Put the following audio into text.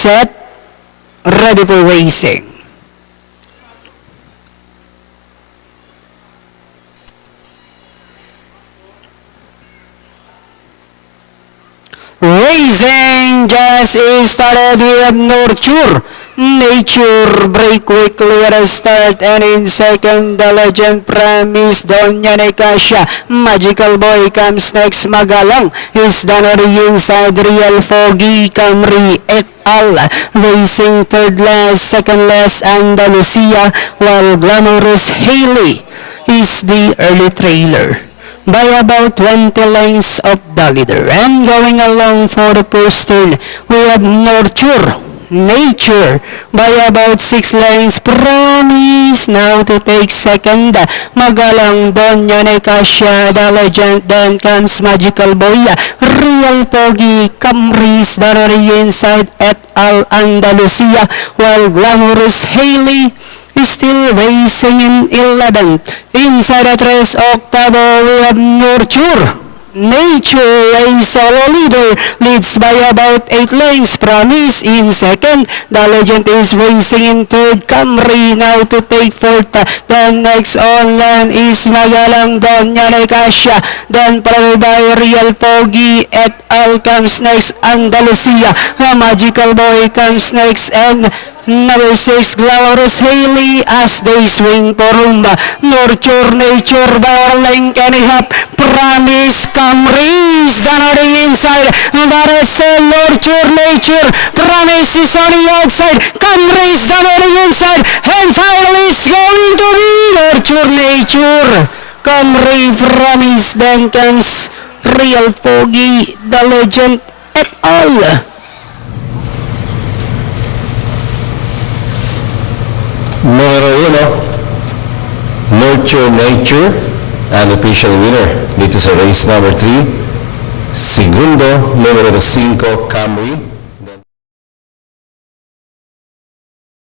set, ready for racing. Racing just started. We have Nurture. Nature break quickly at a start, and in second the Legend Promise Doña Nicasio. Magical Boy comes next. Magalang is done on the inside. Real Foggy Camry et al. Racing third last, second last Andalusia, while Glamorous Haley is the early trailer by about 20 lengths of the leader. And going along for the first turn, we have Nurture, Nature by about 6 lengths. Promise now to take second. Magalang, Doña Nicasio, the Legend. Then comes Magical Boy, Real Foggy, Camrys, the inside et al. Andalusia, while Glamorous Haley is still racing in 11th. Inside the 3 octavo, we have Nurture. Nature, a solo leader, leads by about 8 lengths. Promise in second. The Legend is racing in third. Camry now to take fourth. Then next on land is Magalang, Doña Nicasio. Then followed by Real Foggy et al. Comes next. Andalusia. The Magical Boy comes next. And number 6, Glamorous Haley as they swing for rumba. Nurture, Nature, by length and a half. Promise, Camrys down on the inside. That is still Nurture, Nature. Promise is on the outside. Camrys down on the inside. And finally it's going to be Nurture, Nature. Camry, Promise. Then comes Real Foggy, the Legend et al. Número 1, Nurture Nature, and official winner dito sa race number 3. Segundo, número 5, Camry.